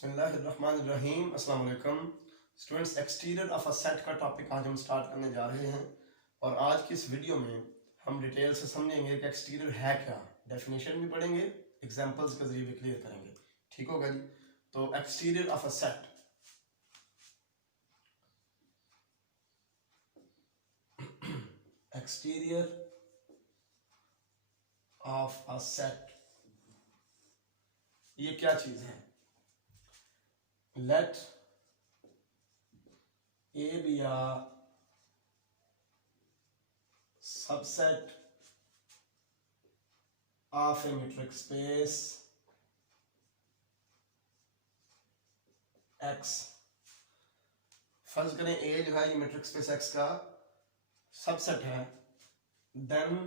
बिस्मिल्लाहिर्रहमानिर्रहीम। अस्सलाम वालेकुम students. Exterior of a set का टॉपिक आज हम स्टार्ट करने जा रहे हैं और आज की इस वीडियो में हम डिटेल से समझेंगे कि एक्सटीरियर है क्या, डेफिनेशन भी पढ़ेंगे, एग्जांपल्स के जरिए भी क्लियर करेंगे। ठीक होगा जी। तो exterior of a set, exterior of a set ये क्या चीज है? Let A be a subset of a metric space x। फर्ज करें ए जो है ये मेट्रिक स्पेस x का सबसेट है, then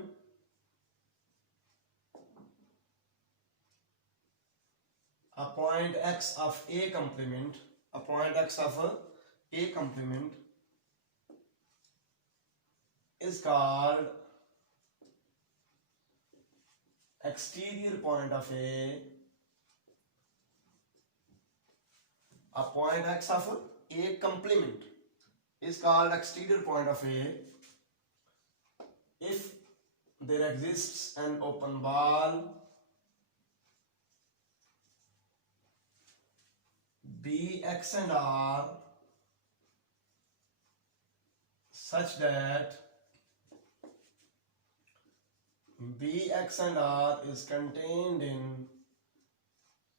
a point x of a complement, a point x of a complement is called exterior point of a point x of a complement is called exterior point of a if there exists an open ball b, x and r such that b, x and r is contained in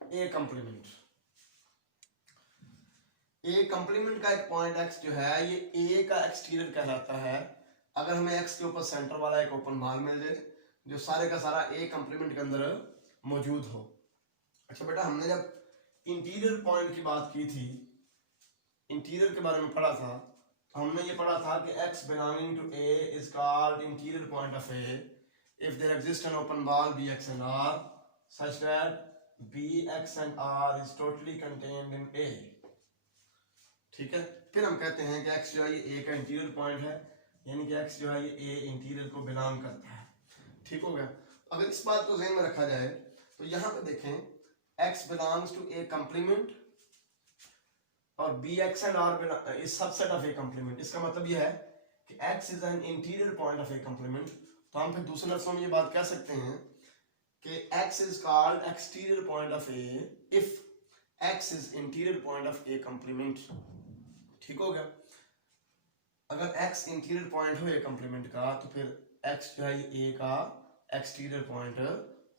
a complement। A complement का एक point x जो है ये A का exterior कहलाता है अगर हमें x के ऊपर सेंटर वाला एक ओपन बॉल मिल जाए जो सारे का सारा ए कंप्लीमेंट के अंदर मौजूद हो। अच्छा बेटा, हमने जब इंटीरियर पॉइंट की बात की थी, इंटीरियर के बारे में पढ़ा था, तो हमने ये पढ़ा था कि x belonging to A is called interior point of A if there exists an open ball B, x and R such that B, x and R is totally contained in A। ठीक है, फिर हम कहते हैं कि x जो है ये A का इंटीरियर पॉइंट है, यानी कि x जो है ये A इंटीरियर को बिलोंग करता है। ठीक हो गया। अगर इस बात को ज़हन में रखा जाए तो यहाँ पे देखें x belongs to A complement और B, x and R is subset of A complement। इसका मतलब यह है कि x is an interior point of A complement। तो हम फिर दूसरे लफ्ज़ों में ये बात कह सकते हैं कि x is called exterior point of A if x is interior point of A complement। ठीक हो गया। अगर x इंटीरियर पॉइंट हो A कंप्लीमेंट का तो फिर x जो है ये A का एक्सटीरियर पॉइंट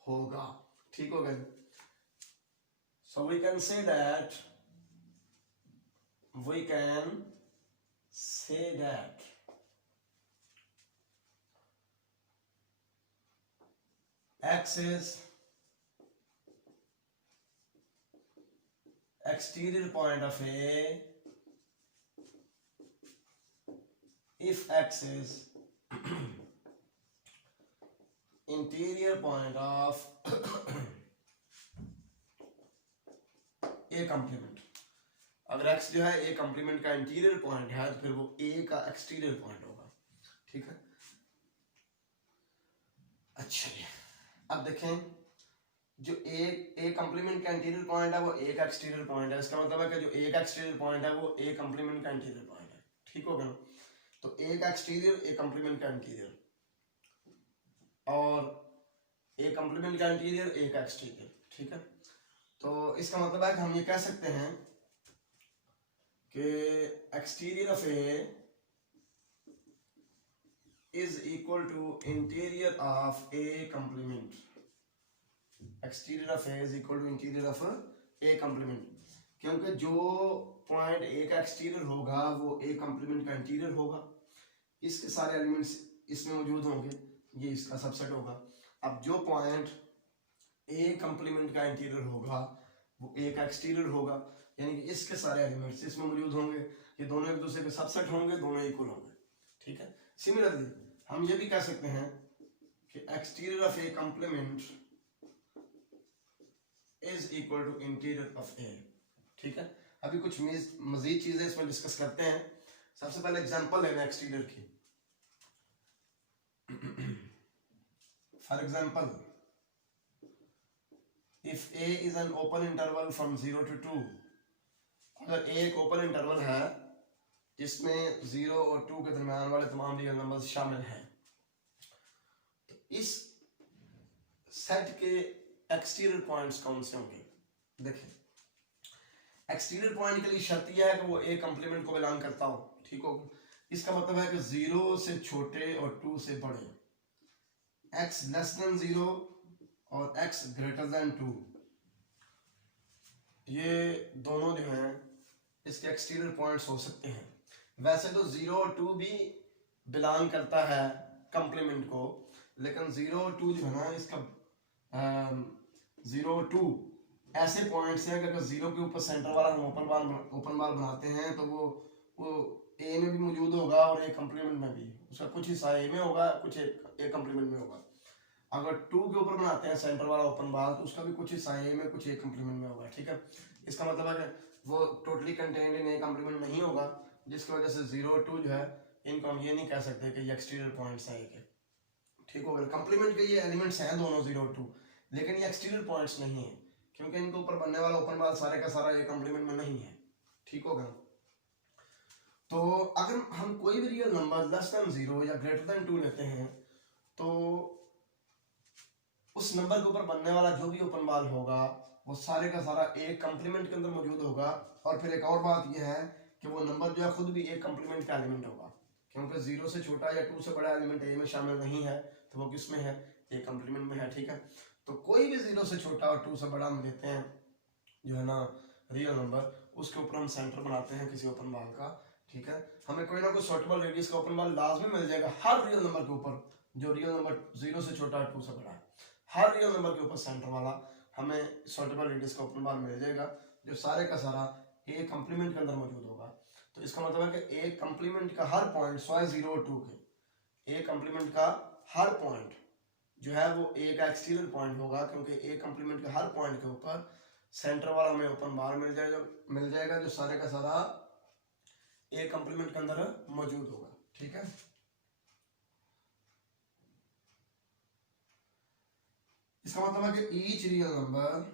होगा। ठीक हो गया। So we can say that x is exterior point of A if x is interior point of A complement। अगर x जो है A complement का इंटीरियर पॉइंट है तो फिर वो A का एक्सटीरियर पॉइंट होगा। ठीक है। अच्छा जी, अब देखें जो A कंप्लीमेंट का इंटीरियर पॉइंट है वो A का एक्सटीरियर पॉइंट है। इसका मतलब है कि जो A का एक्सटीरियर पॉइंट है वो A कंप्लीमेंट का इंटीरियर पॉइंट है। ठीक होगा ना। तो A का एक्सटीरियर A कंप्लीमेंट का इंटीरियर और A कंप्लीमेंट का इंटीरियर A का एक्सटीरियर। ठीक है। तो इसका मतलब है कि हम ये कह सकते हैं कि exterior of A is equal to interior of A complement। Exterior of A is equal to interior of A complement, क्योंकि जो पॉइंट A का एक्सटीरियर होगा वो A कंप्लीमेंट का इंटीरियर होगा, इसके सारे एलिमेंट्स इसमें मौजूद होंगे, ये इसका सबसेट होगा। अब जो पॉइंट A कंप्लीमेंट का इंटीरियर होगा वो A का एक्सटीरियर होगा, यानी कि इसके सारे एलिमेंट्स इसमें मौजूद होंगे, ये दोनों एक दूसरे के सबसेट होंगे, दोनों इक्वल होंगे। ठीक है। सिमिलरली हम ये भी कह सकते हैं कि exterior of A complement is equal to interior of A। ठीक है। अभी कुछ मजीद चीजें इसमें डिस्कस करते हैं। सबसे पहले एग्जांपल लेना एक्सटीरियर की। For example, if A is an open interval from 0 to 2 अगर ए एक ओपन इंटरवल है जिसमें 0 और 2 के दरमियान वाले तमाम रियल नंबर्स शामिल हैं, तो इस सेट के एक्सटीरियर पॉइंट्स कौन से होंगे? देखें, एक्सटीरियर पॉइंट के लिए शर्त यह है कि वो ए कंप्लीमेंट को बिलोंग करता हो, ठीक हो। इसका मतलब है कि 0 से छोटे और 2 से बड़े, x लेस देन 0 और x ग्रेटर देन 2, ये दोनों जो हैं इसके एक्सटीरियर पॉइंट्स हो सकते हैं। वैसे तो 0 और 2 भी बिलोंग करता है कंप्लीमेंट को, लेकिन 0 और 2 जो है ना, इसका 0 और 2 ऐसे पॉइंट्स हैं कि अगर 0 के ऊपर सेंटर वाला हम ओपन बार बनाते हैं तो वो ए में भी मौजूद होगा और ए कंप्लीमेंट में भी, उसका कुछ हिस्सा ए में होगा, कुछ ए कंप्लीमेंट में होगा। अगर 2 के ऊपर बनाते हैं सेंटर वाला ओपन बार तो उसका भी कुछ हिस्सा ए में, कुछ ए कंप्लीमेंट में होगा, ठीक है। इसका मतलब है कि वो totally contained in A complement नहीं होगा, जिसकी वजह से 0 और 2 जो है इनको हम ये नहीं कह सकते कि ये एक्सटीरियर पॉइंट्स हैं के, ठीक हो गया। कंप्लीमेंट के ये एलिमेंट्स हैं दोनों 0 और 2, लेकिन ये एक्सटीरियर पॉइंट्स नहीं है क्योंकि इनके ऊपर बनने वाला ओपन बार सारे का सारा ये कंप्लीमेंट में नहीं है, ठीक होगा। तो अगर हम कोई भी रियल नंबर लेस देन 0 या ग्रेटर देन 2 लेते हैं तो उस नंबर के ऊपर बनने वाला जो भी ओपन बार होगा वो सारे का सारा एक कंप्लीमेंट के अंदर मौजूद होगा। और फिर एक और बात यह है कि वो नंबर जो है खुद भी एक कंप्लीमेंट का एलिमेंट होगा, क्योंकि 0 से छोटा या 2 से बड़ा एलिमेंट ए में शामिल नहीं है, तो वो किस में है? ए कंप्लीमेंट में है, ठीक है। तो कोई भी 0 से छोटा और 2 से बड़ा हम लेते हैं जो है ना रियल नंबर, उसके ऊपर हम सेंटर बनाते हैं किसी ओपन बार का, ठीक है। हमें कोई ना कोई सॉर्टेबल रेडियस का ओपन बार लाजमी मिल जाएगा हर रियल नंबर के ऊपर, जो रियल नंबर 0 से छोटा और 2 से बड़ा है। हर रियल नंबर के ऊपर सेंटर वाला हमें सॉर्टेबल रेडियस का ओपन बार मिल जाएगा जो सारे का सारा ए कंप्लीमेंट के अंदर मौजूद होगा। तो इसका मतलब है कि ए कंप्लीमेंट का हर पॉइंट स्वाय 0 और 2 के ए कंप्लीमेंट का हर पॉइंट जो है वो ए का एक्सटीरियर पॉइंट होगा, क्योंकि ए कंप्लीमेंट के हर पॉइंट के ऊपर सेंटर वाला हमें ओपन बार मिल जाएगा जो सारे का सारा ए कंप्लीमेंट के अंदर मौजूद होगा, ठीक है। इसका मतलब है कि each real number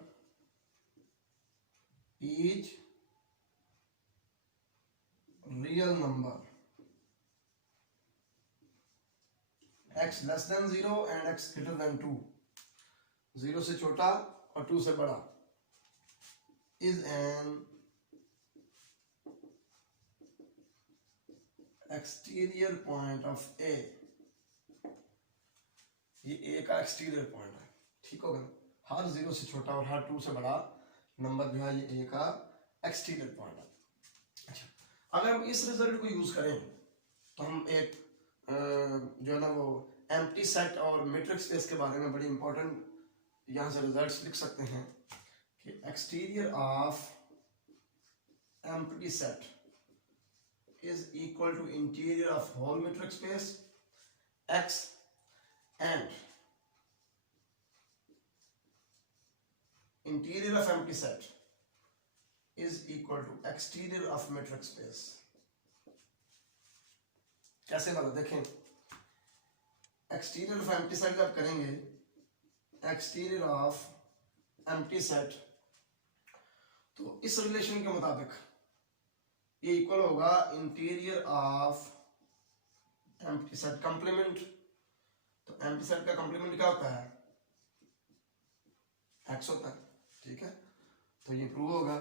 x less than 0 and x greater than 2, 0 से छोटा और 2 से बड़ा, is an exterior point of A. ये ए का एक्सटीरियर पॉइंट है, ठीक होगा। हर 0 से छोटा और हर 2 से बड़ा नंबर जो है ये ए का एक्सटीरियर पॉइंट है। अच्छा, अगर हम इस रिजल्ट को यूज करें तो हम एक जो है ना वो एम्प्टी सेट और मैट्रिक्स स्पेस के बारे में बड़ी इंपॉर्टेंट यहाँ से रिजल्ट्स लिख सकते हैं कि exterior of empty set is equal to interior of whole metric space X and interior of empty set is equal to exterior of metric space। कैसे बता? देखें, एक्सटीरियर ऑफ एम्प्टी सेट जब करेंगे, एक्सटीरियर ऑफ एम्प्टी सेट, तो इस relation के मुताबिक ये इक्वल होगा interior of empty set complement. तो एम्प्टी सेट का कंप्लीमेंट क्या होता है? x होता है, ठीक है। तो ये प्रूव होगा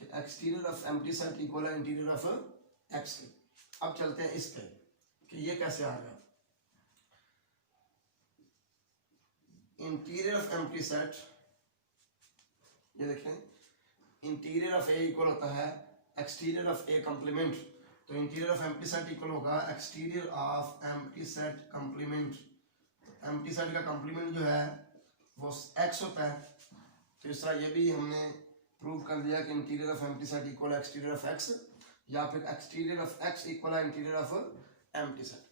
कि exterior of empty set equal है इंटीरियर ऑफ x के। अब चलते हैं इस पे कि ये कैसे आ गया। इंटीरियर ऑफ एम्प्टी सेट, ये देखें, इंटीरियर ऑफ ए इक्वल होता है एक्सटीरियर ऑफ ए कंप्लीमेंट। तो interior of empty set equal होगा exterior of empty set complement. तो एम्प्टी सेट का कंप्लीमेंट जो है वो x होता है। तो इस तरह ये भी हमने प्रूव कर दिया कि interior of empty set equal है एक्सटीरियर ऑफ x, या फिर एक्सटीरियर ऑफ x इक्वल है इंटीरियर ऑफ एम्प्टी सेट।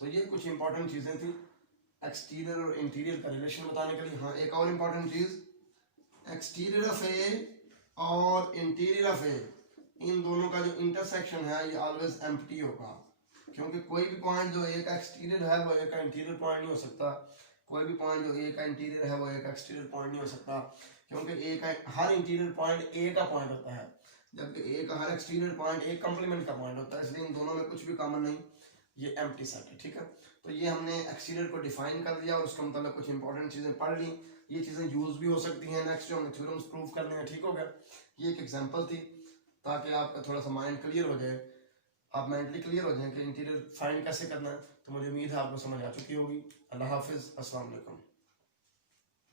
तो ये कुछ इंपॉर्टेंट चीजें थी एक्सटीरियर और इंटीरियर का रिलेशन बताने के लिए। हाँ, एक और इंपॉर्टेंट चीज, एक्सटीरियर ऑफ ए और इंटीरियर ऑफ ए, इन दोनों का जो इंटरसेक्शन है ये ऑलवेज एम्प्टी होगा, क्योंकि कोई भी पॉइंट जो ए का एक्सटीरियर है वो ए का इंटीरियर पॉइंट नहीं हो सकता। कोई भी पॉइंट जो ए का इंटीरियर है वो ए का एक्सटीरियर पॉइंट नहीं हो सकता, क्योंकि ए का हर इंटीरियर पॉइंट ए का पॉइंट होता है, जबकि ए का हर एक्सटीरियर पॉइंट एक कंप्लीमेंट का पॉइंट होता है, इसलिए इन दोनों में कुछ भी कॉमन नहीं, ये एम्प्टी सेट है। ठीक है, तो ये हमने एक्सटीरियर को डिफाइन कर दिया और उसका मतलब कुछ इंपॉर्टेंट चीजें पढ़ ली। ये चीजें यूज भी हो सकती हैं नेक्स्ट जो हमने थ्योरम्स प्रूव करने हैं। ठीक हो गया, ये एक एग्जांपल थी ताकि आपका थोड़ा सा माइंड क्लियर हो जाए, आप मेंटली क्लियर हो जाएं कि इंटीरियर फाइंड कैसे करना है। तो मुझे उम्मीद है आपको समझ आ चुकी होगी। अल्लाह हाफिज, अस्सलाम वालेकुम।